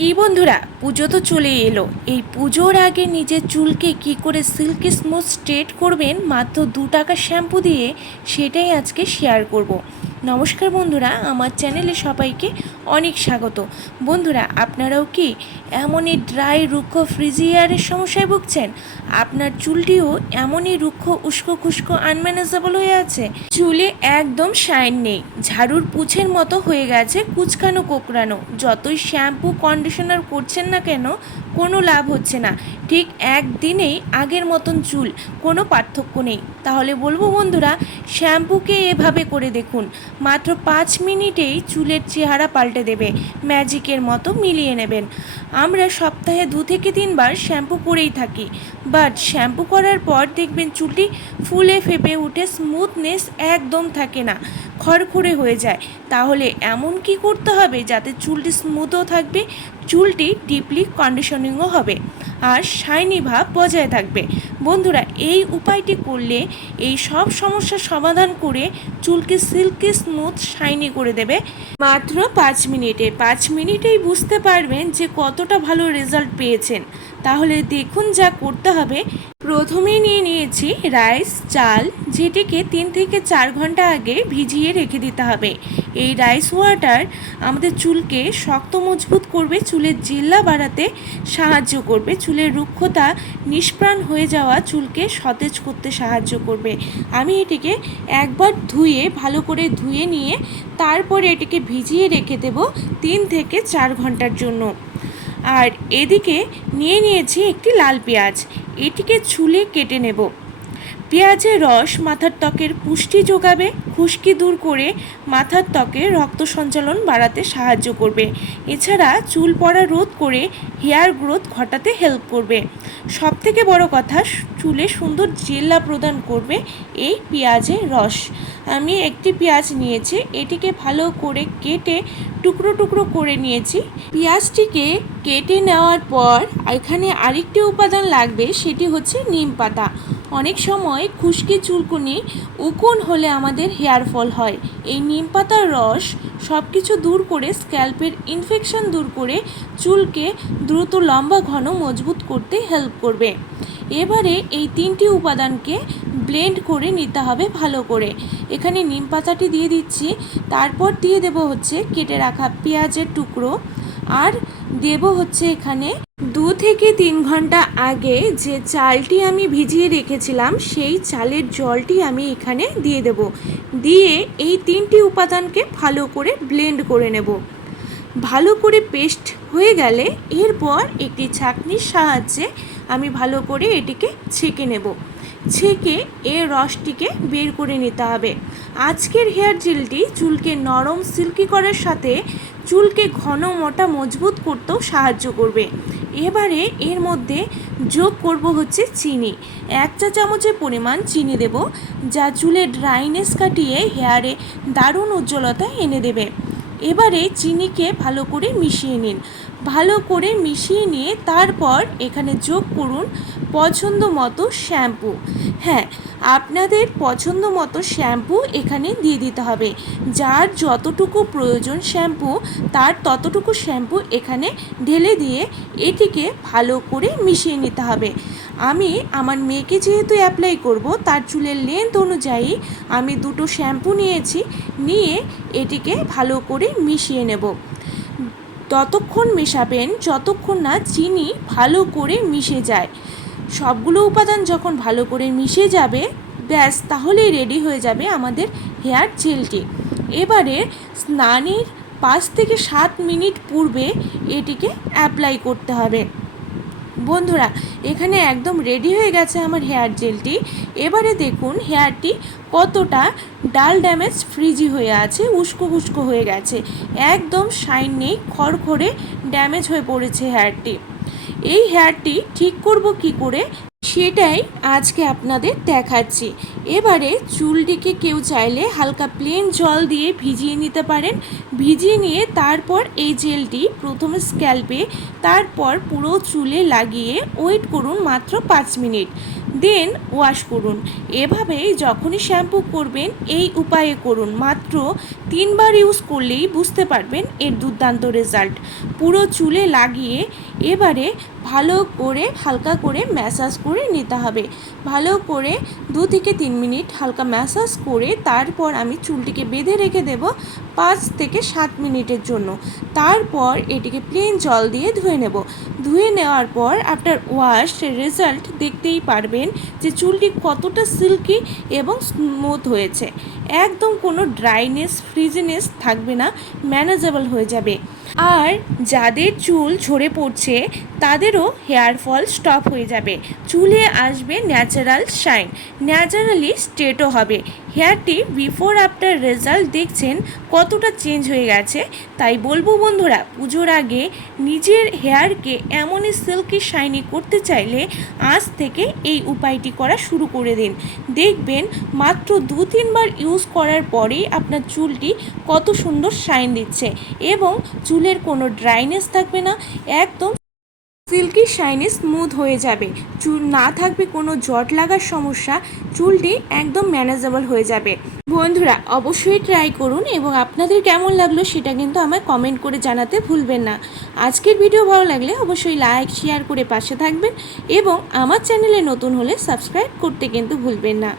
কি বন্ধুরা, পুজো তো চলে এলো এই পুজোর আগে নিজের চুলকে কি করে সিল্কি স্মুথ স্ট্রেট করবেন, মাত্র দু টাকা শ্যাম্পু দিয়ে সেটাই আজকে শেয়ার করব। নমস্কার বন্ধুরা, আমার চ্যানেলে সবাইকে অনেক স্বাগত। বন্ধুরা, আপনারাও কি এমনই ড্রাই রুক্ষ ফ্রিজিয়ারের সমস্যায় ভুগছেন? আপনার চুলটিও এমনই রুক্ষ উস্কো খুস্কো আনম্যানেজেবল হয়ে আছে? চুলে একদম শাইন নেই, ঝাড়ুর পুছের মতো হয়ে গেছে কুচকানো কোকড়ানো। যতই শ্যাম্পু কন্ডিশনার করছেন না কেন, কোনো লাভ হচ্ছে না। ঠিক একদিনেই আগের মতন চুল, কোনো পার্থক্য নেই। তাহলে বলব বন্ধুরা শ্যাম্পুকে এভাবে করে দেখুন। মাত্র পাঁচ মিনিটেই চুলের চেহারা পাল্টে দেবে, ম্যাজিকের মতো মিলিয়ে নেবেন। আমরা সপ্তাহে দু থেকে তিনবার শ্যাম্পু করেই থাকি, বাট শ্যাম্পু করার পর দেখবেন চুলটি ফুলে ফেপে উঠে স্মুথনেস একদম থাকে না, খড়খড়ে হয়ে যায়। তাহলে এমন কি করতে হবে যাতে চুলটি স্মুথও থাকবে, চুলটি ডিপলি কন্ডিশনিংও হবে? আর শাইনি ভাব বজায় থাকবে। বন্ধুরা, এই উপায়টি করলে এই সব সমস্যার সমাধান করে চুলকে সিল্কি স্মুথ শাইনি করে দেবে। মাত্র পাঁচ মিনিটে, পাঁচ মিনিটেই বুঝতে পারবেন যে কতটা ভালো রেজাল্ট পেয়েছেন। তাহলে দেখুন যা করতে হবে। প্রথমেই নিয়ে নিয়েছি রাইস, চাল যেটিকে তিন থেকে চার ঘণ্টা আগে ভিজিয়ে রেখে দিতে হবে। এই রাইস ওয়াটার আমাদের চুলকে শক্ত মজবুত করবে, চুলের জিল্লা বাড়াতে সাহায্য করবে, চুলের রুক্ষতা নিষ্প্রাণ হয়ে যাওয়া চুলকে সতেজ করতে সাহায্য করবে। আমি এটিকে একবার ধুয়ে, ভালো করে ধুয়ে নিয়ে তারপরে এটিকে ভিজিয়ে রেখে দেব তিন থেকে চার ঘণ্টার জন্য। আর এদিকে নিয়ে নিয়েছি একটি লাল পেঁয়াজ। এটিকে ছুলে কেটে নেব। পেঁয়াজের রস মাথার ত্বকের পুষ্টি যোগাবে, খুশকি দূর করে মাথার ত্বকে রক্ত সঞ্চালন বাড়াতে সাহায্য করবে। এছাড়া চুল পড়া রোধ করে হেয়ার গ্রোথ ঘটাতে হেল্প করবে। সবথেকে বড় কথা, চুলে সুন্দর জেল্লা প্রদান করবে এই পেঁয়াজের রস। আমি একটি পেঁয়াজ নিয়েছি, এটিকে ভালো করে কেটে টুকরো টুকরো করে নিয়েছি। পেঁয়াজটিকে কেটে নেওয়ার পর এখানে আরেকটি উপাদান লাগবে, সেটি হচ্ছে নিম পাতা। অনেক সময় খুশকি চুলকুনি উকুন হলে আমাদের হেয়ার ফল হয়। এই নিম পাতার রস সব কিছু দূর করে স্ক্যাল্পের ইনফেকশন দূর করে চুলকে দ্রুত লম্বা ঘন মজবুত করতে হেল্প করবে। এবারে এই তিনটি উপাদানকে ব্লেন্ড করে নিতে হবে ভালো করে। এখানে নিম পাতাটি দিয়ে দিচ্ছি, তারপর দিয়ে দেব হচ্ছে কেটে রাখা পেঁয়াজের টুকরো, আর দেব হচ্ছে এখানে দু থেকে তিন ঘণ্টা আগে যে চালটি আমি ভিজিয়ে রেখেছিলাম, সেই চালের জলটি আমি এখানে দিয়ে দেব। দিয়ে এই তিনটি উপাদানকে ভালো করে ব্লেন্ড করে নেব। ভালো করে পেস্ট হয়ে গেলে এরপর একটি ছাঁকনির সাহায্যে আমি ভালো করে এটিকে ছেঁকে নেব। ছেঁকে এর রসটিকে বের করে নিতে হবে। আজকের হেয়ার জেলটি চুলকে নরম, সিল্কি করার সাথে চুলকে ঘন, মোটা, মজবুত করতেও সাহায্য করবে। এবারে এর মধ্যে যোগ করব হচ্ছে চিনি। এক চা চামচের পরিমাণ চিনি দেব, যা চুলে ড্রাইনেস কাটিয়ে হেয়ারে দারুণ উজ্জ্বলতা এনে দেবে। এবারে চিনিকে ভালো করে মিশিয়ে নিন। ভালো করে মিশিয়ে নিয়ে তারপর এখানে যোগ করুন পছন্দ মতো শ্যাম্পু। হ্যাঁ আপনাদের পছন্দ মতো শ্যাম্পু এখানে দিয়ে দিতে হবে। যার যতটুকু প্রয়োজন শ্যাম্পু, তার ততটুকু শ্যাম্পু এখানে ঢেলে দিয়ে এটিকে ভালো করে মিশিয়ে নিতে হবে। আমি আমার মেয়েকে যেহেতু অ্যাপ্লাই করব, তার চুলের লেন্থ অনুযায়ী আমি দুটো শ্যাম্পু নিয়েছি, নিয়ে এটিকে ভালো করে মিশিয়ে নেব। ততক্ষণ মেশাবেন যতক্ষণ না চিনি ভালো করে মিশে যায়। সবগুলো উপাদান যখন ভালো করে মিশে যাবে, ব্যাস তাহলেই রেডি হয়ে যাবে আমাদের হেয়ার জেলটি। এবারে স্নানের পাঁচ থেকে সাত মিনিট পূর্বে এটিকে অ্যাপ্লাই করতে হবে। বন্ধুরা, এখানে একদম রেডি হয়ে গেছে আমার হেয়ার জেলটি এবারে দেখুন হেয়ারটি কতটা ডাল ড্যামেজ ফ্রিজি হয়ে আছে, উস্কো উস্কো হয়ে গেছে। একদম শাইন নেই, খড়খড়ে ড্যামেজ হয়ে পড়েছে হেয়ারটি এই হেয়ারটি ঠিক করব কি করে? সেটাই আজকে আপনাদের দেখাচ্ছি। এবারে চুলটিকে কেউ চাইলে হালকা প্লেন জল দিয়ে ভিজিয়ে নিতে পারেন। ভিজিয়ে নিয়ে তারপর এই জেলটি প্রথমে স্ক্যাল্পে তারপর পুরো চুলে লাগিয়ে ওয়েট করুন মাত্র পাঁচ মিনিট। দেন ওয়াশ করুন। এভাবেই যখনই শ্যাম্পু করবেন, এই উপায়ে করুন। মাত্র তিনবার ইউজ করলেই বুঝতে পারবেন এর দুর্দান্ত রেজাল্ট পুরো চুলে লাগিয়ে এবারে ভালো করে, হালকা করে ম্যাসাজ করে নিতে হবে। ভালো করে দু থেকে তিন মিনিট হালকা ম্যাসাজ করে তারপর আমি চুলটিকে বেঁধে রেখে দেব পাঁচ থেকে সাত মিনিটের জন্য। তারপর এটিকে প্লেন জল দিয়ে ধুয়ে নেব। ধুয়ে নেওয়ার পর আফটার ওয়াশ রেজাল্ট দেখতেই পারবেন যে চুলটি কতটা সিল্কি এবং স্মুথ হয়েছে। একদম কোনো ড্রাইনেস ফ্রিজিনেস থাকবে না ম্যানেজেবল হয়ে যাবে। আর যাদের চুল ঝরে পড়ছে তাদেরও হেয়ার ফল স্টপ হয়ে যাবে। চুলে আসবে ন্যাচারাল শাইন। ন্যাচারালি স্ট্রেটও হবে। হেয়ারটি বিফোর আফটার রেজাল্ট দেখছেন কতটা চেঞ্জ হয়ে গেছে। তাই বলব বন্ধুরা, পুজোর আগে নিজের হেয়ারকে এমনই সিল্কি শাইনি করতে চাইলে আজ থেকে এই উপায়টি করা শুরু করে দিন। দেখবেন মাত্র দু তিনবার ইউজ করার পরেই আপনার চুলটি কত সুন্দর শাইন দিচ্ছে এবং চুলের কোনো ড্রাইনেস থাকবে না। একদম শাইনি স্মুথ হয়ে যাবে। চুল না থাকবে কোনো জট লাগার সমস্যা, চুলটি একদম ম্যানেজেবল হয়ে যাবে। বন্ধুরা, অবশ্যই ট্রাই করুন এবং আপনাদের কেমন লাগল সেটা কিন্তু আমায় কমেন্ট করে জানাতে ভুলবেন না। আজকের ভিডিও ভালো লাগলে অবশ্যই লাইক শেয়ার করে পাশে থাকবেন এবং আমার চ্যানেলে নতুন হলে সাবস্ক্রাইব করতে কিন্তু ভুলবেন না।